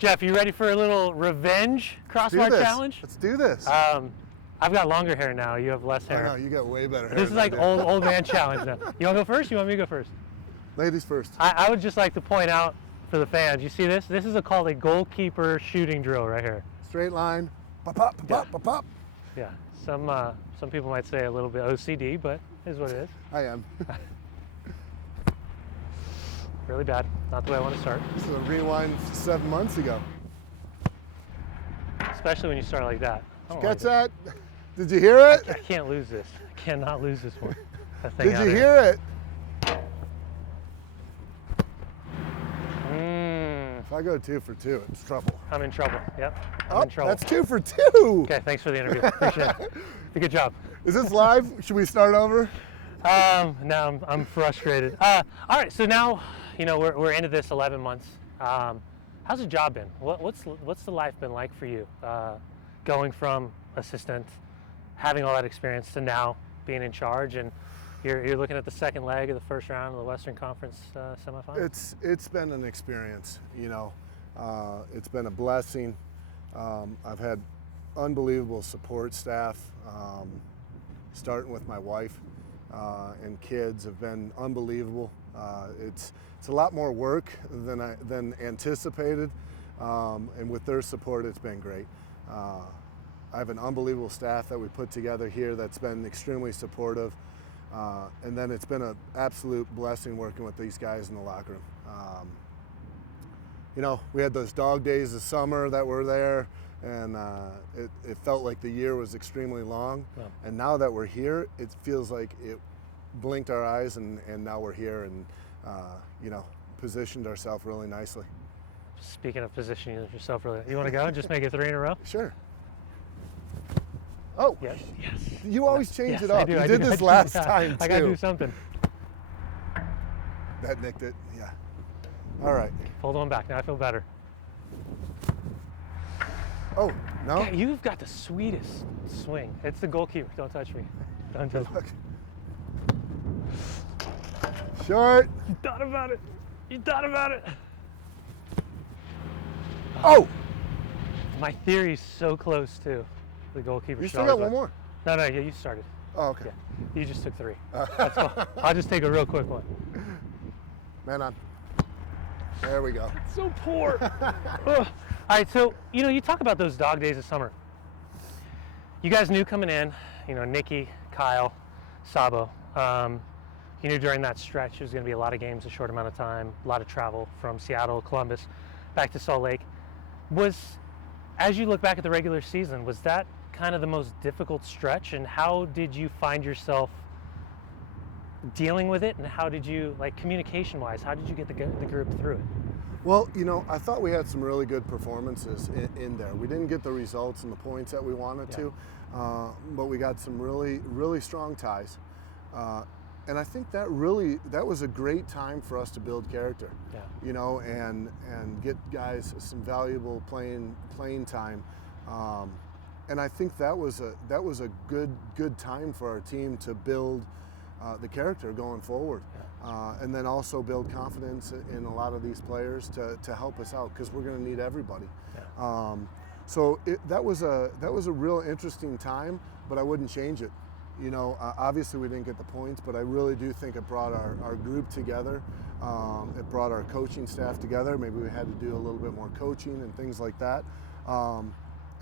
Jeff, you ready for a little revenge crossbar challenge? Let's do this. I've got longer hair now. You have less hair. I know, you got way better hair. This is like old man challenge now. You want to go first? You want me to go first? Ladies first. I would just like to point out for the fans, you see this? This is called a goalkeeper shooting drill right here. Straight line. Pop, pop, pop, pop, pop. Yeah. Some people might say a little bit OCD, but it is what it is. I am. Really bad. Not the way I want to start. This is a rewind 7 months ago. Especially when you start like that. Catch that? Did you hear it? I can't lose this. I cannot lose this one. Did you hear it? If I go 2 for 2, it's trouble. I'm in trouble. Yep. I'm in trouble. That's 2 for 2. Okay, thanks for the interview. Appreciate it. Good job. Is this live? Should we start over? Now I'm frustrated. All right, so now, you know, we're into this 11 months. How's the job been? What's the life been like for you? Going from assistant, having all that experience, to now being in charge, and you're looking at the second leg of the first round of the Western Conference semifinals. It's been an experience, you know. It's been a blessing. I've had unbelievable support staff, starting with my wife and kids have been unbelievable. It's a lot more work than anticipated, and with their support, it's been great. I have an unbelievable staff that we put together here that's been extremely supportive. And then it's been an absolute blessing working with these guys in the locker room. You know, we had those dog days of summer that were there, and it felt like the year was extremely long. Yeah. And now that we're here, it feels like it blinked our eyes, and now we're here, and you know, positioned ourselves really nicely. Speaking of positioning yourself really, you want to go and just make it 3 in a row? Sure. Oh, yes. You always change it up. You did this last time, too. I got to do something. That nicked it, yeah. All right. Hold on back. Now I feel better. Oh, no? Yeah, you've got the sweetest swing. It's the goalkeeper. Don't touch me. Don't touch me. Short. You thought about it. You thought about it. Oh! My theory's so close, too. The goalkeeper. You still got one more? No, yeah, you started. Oh, okay. Yeah, you just took 3. That's cool. I'll just take a real quick one. Man on. There we go. So poor. All right, so, you know, you talk about those dog days of summer. You guys knew coming in, you know, Nikki, Kyle, Sabo. You knew during that stretch there was going to be a lot of games in a short amount of time, a lot of travel from Seattle, Columbus, back to Salt Lake. As you look back at the regular season, was that kind of the most difficult stretch, and how did you find yourself dealing with it, and how did you, like, communication-wise, how did you get the group through it? Well, you know, I thought we had some really good performances in there. We didn't get the results and the points that we wanted to, but we got some really, really strong ties. And I think that was a great time for us to build character, you know, and get guys some valuable playing time. And I think that was a good time for our team to build the character going forward, and then also build confidence in a lot of these players to help us out, because we're going to need everybody. So that was a real interesting time, but I wouldn't change it. You know, obviously we didn't get the points, but I really do think it brought our group together. It brought our coaching staff together. Maybe we had to do a little bit more coaching and things like that.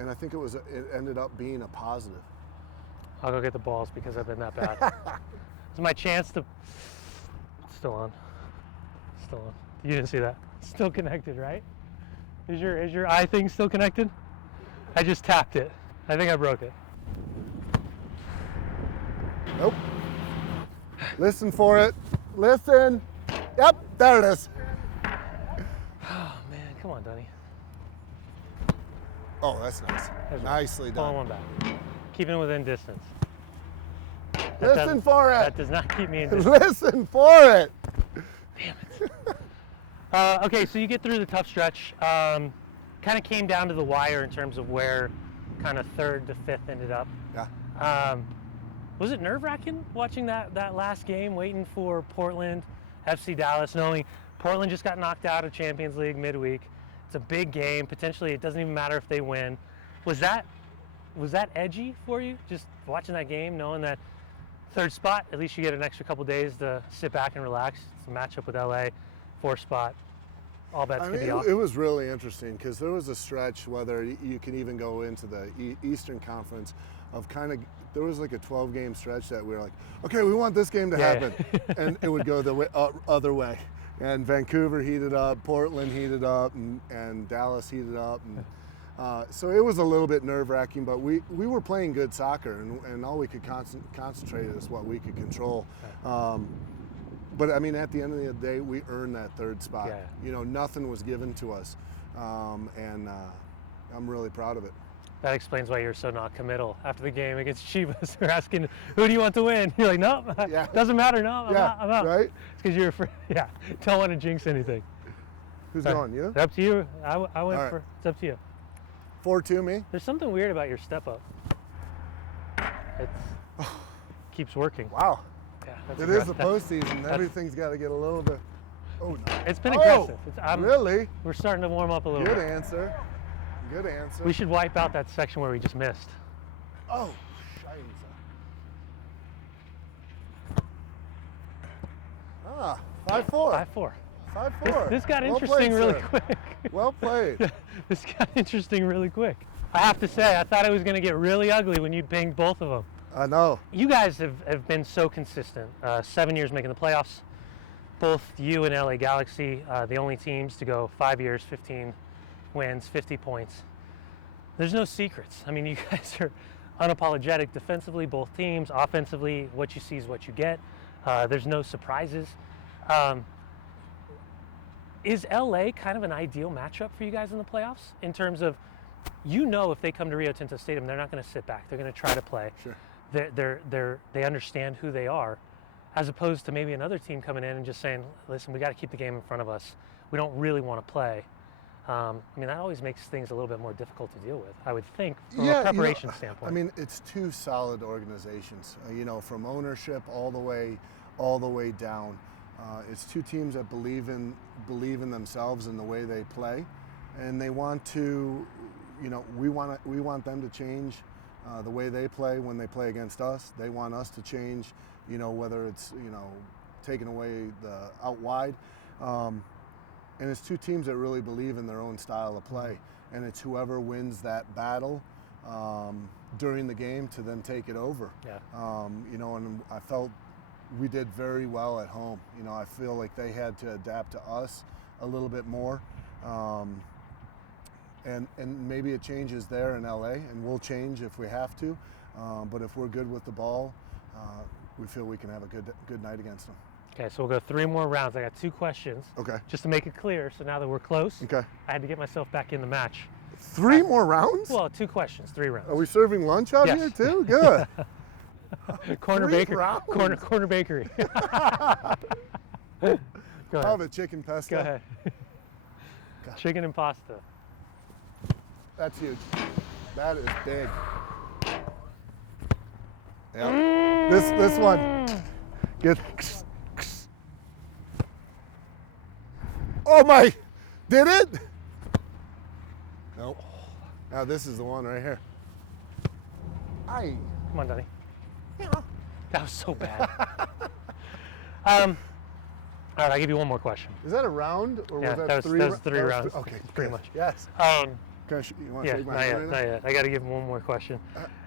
And I think it ended up being a positive. I'll go get the balls because I've been that bad. It's my chance to. Still on. Still on. You didn't see that. Still connected, right? Is your eye thing still connected? I just tapped it. I think I broke it. Nope. Listen for it. Listen. Yep, there it is. Oh man, come on, Dunny. Oh, that's nice. Nicely done. Pulling one back. Keeping it within distance. Listen for it. That does not keep me in distance. Listen for it. Damn it. Okay, so you get through the tough stretch. Kind of came down to the wire in terms of where kind of 3rd to 5th ended up. Yeah. Was it nerve-wracking watching that last game, waiting for Portland, FC Dallas, knowing Portland just got knocked out of Champions League midweek, It's a big game. Potentially, it doesn't even matter if they win. Was that edgy for you? Just watching that game, knowing that third spot, at least you get an extra couple days to sit back and relax. It's a matchup with LA, fourth spot. All bets could be off. It was really interesting because there was a stretch, whether you can even go into the Eastern Conference, of kind of, there was like a 12-game stretch that we were like, okay, we want this game to happen. And it would go the other way. And Vancouver heated up, Portland heated up, and Dallas heated up. And, so it was a little bit nerve-wracking, but we were playing good soccer, and all we could concentrate is what we could control. But I mean, at the end of the day, we earned that third spot. Yeah. You know, nothing was given to us, and I'm really proud of it. That explains why you're so not committal after the game against Chivas. They're asking, who do you want to win? You're like, no, doesn't matter, no, I'm out. Right? It's because you're afraid, don't want to jinx anything. Who's going, you? It's up to you. I went right. for, it's up to you. 4-2 me? There's something weird about your step up. It keeps working. Wow. Yeah, it is the postseason. Everything's got to get a little bit. Oh, no. It's been aggressive. Really? We're starting to warm up a little bit. Good answer. Good answer. We should wipe out that section where we just missed. Oh, scheiße. Ah, 5-4. 5-4. 5-4. This got Well interesting played, really sir. quick. Well played. This got interesting really quick. I have to say, I thought it was going to get really ugly when you pinged both of them. I know. You guys have been so consistent. 7 years making the playoffs. Both you and LA Galaxy, the only teams to go 5 years, 15 wins, 50 points. There's no secrets. I mean, you guys are unapologetic defensively, both teams. Offensively, what you see is what you get. There's no surprises. Is LA kind of an ideal matchup for you guys in the playoffs in terms of, you know, if they come to Rio Tinto Stadium, they're not going to sit back. They're going to try to play. Sure. They understand who they are, as opposed to maybe another team coming in and just saying, listen, we got to keep the game in front of us. We don't really want to play. I mean, that always makes things a little bit more difficult to deal with, I would think, from a preparation standpoint. I mean, it's two solid organizations, you know, from ownership all the way down. It's two teams that believe in themselves and the way they play, and they want to, you know, we want them to change the way they play when they play against us. They want us to change, you know, whether it's, you know, taking away the out wide. And it's two teams that really believe in their own style of play, and it's whoever wins that battle during the game to then take it over. Yeah. You know, and I felt we did very well at home. You know, I feel like they had to adapt to us a little bit more, and maybe it changes there in LA, and we'll change if we have to. But if we're good with the ball, we feel we can have a good night against them. Okay, so we'll go 3 more rounds. I got 2 questions. Okay. Just to make it clear, so now that we're close, Okay. I had to get myself back in the match. 3 more rounds? Well, 2 questions, 3 rounds. Are we serving lunch out Yes. here too? Good. Corner 3 bakery. rounds? Corner bakery. Go I'll ahead. have a chicken pesto. Go ahead. Chicken and pasta. That's huge. That is big. Yeah. This one. Get. Oh my! Did it? Nope. Now this is the one right here. Aye. Come on, Dunny. Yeah. That was so bad. All right, I'll give you one more question. Is that a round or Yeah, was that that was 3 3 rounds. Okay, pretty good. much. Yes. Um, You want to yeah, shake my not hand yet, right not now? yet. I got to give him one more question.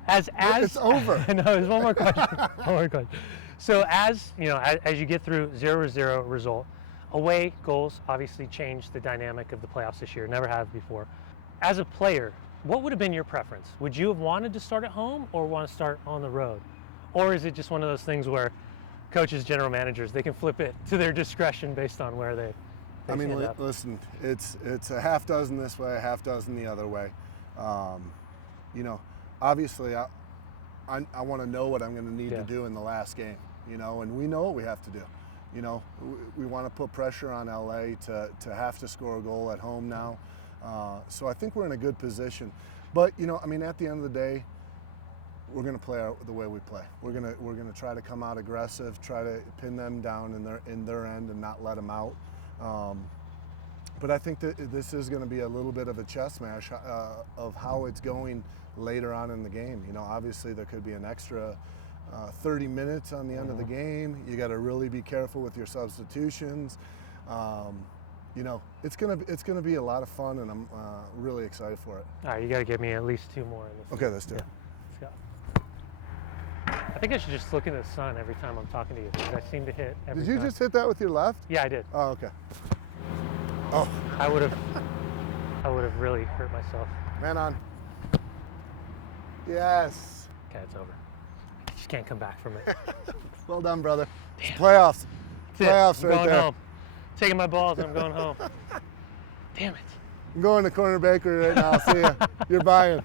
It's over. No, there's one more question. One more question. So as you know, as you get through 0-0 result, away goals obviously change the dynamic of the playoffs this year. Never have before. As a player, what would have been your preference? Would you have wanted to start at home or want to start on the road? Or is it just one of those things where coaches, general managers, they can flip it to their discretion based on where they I mean, stand up? listen, it's a half dozen this way, a half dozen the other way. You know, obviously, I want to know what I'm going to need to do in the last game. You know, and we know what we have to do. You know, we want to put pressure on LA to have to score a goal at home now. So I think we're in a good position. But you know, I mean, at the end of the day, we're going to play the way we play. We're going to try to come out aggressive, try to pin them down in their end, and not let them out. But I think that this is going to be a little bit of a chess match of how it's going later on in the game. You know, obviously there could be an extra 30 minutes on the end of the game. You got to really be careful with your substitutions. You know, it's gonna be a lot of fun, and I'm really excited for it. All right, you got to give me at least 2 more in this. Okay, let's do it. Let's go. I think I should just look in the sun every time I'm talking to you, because I seem to hit every Did you time. just hit that with your left? Yeah, I did. Oh, okay. Oh, I would have really hurt myself. man on. Yes. Okay, it's over. I just can't come back from it. Well done, brother. It's playoffs. That's Playoffs it. I'm right going there. home. Taking my balls and I'm going home. Damn it. I'm going to Corner Bakery right now. See ya. You're buying.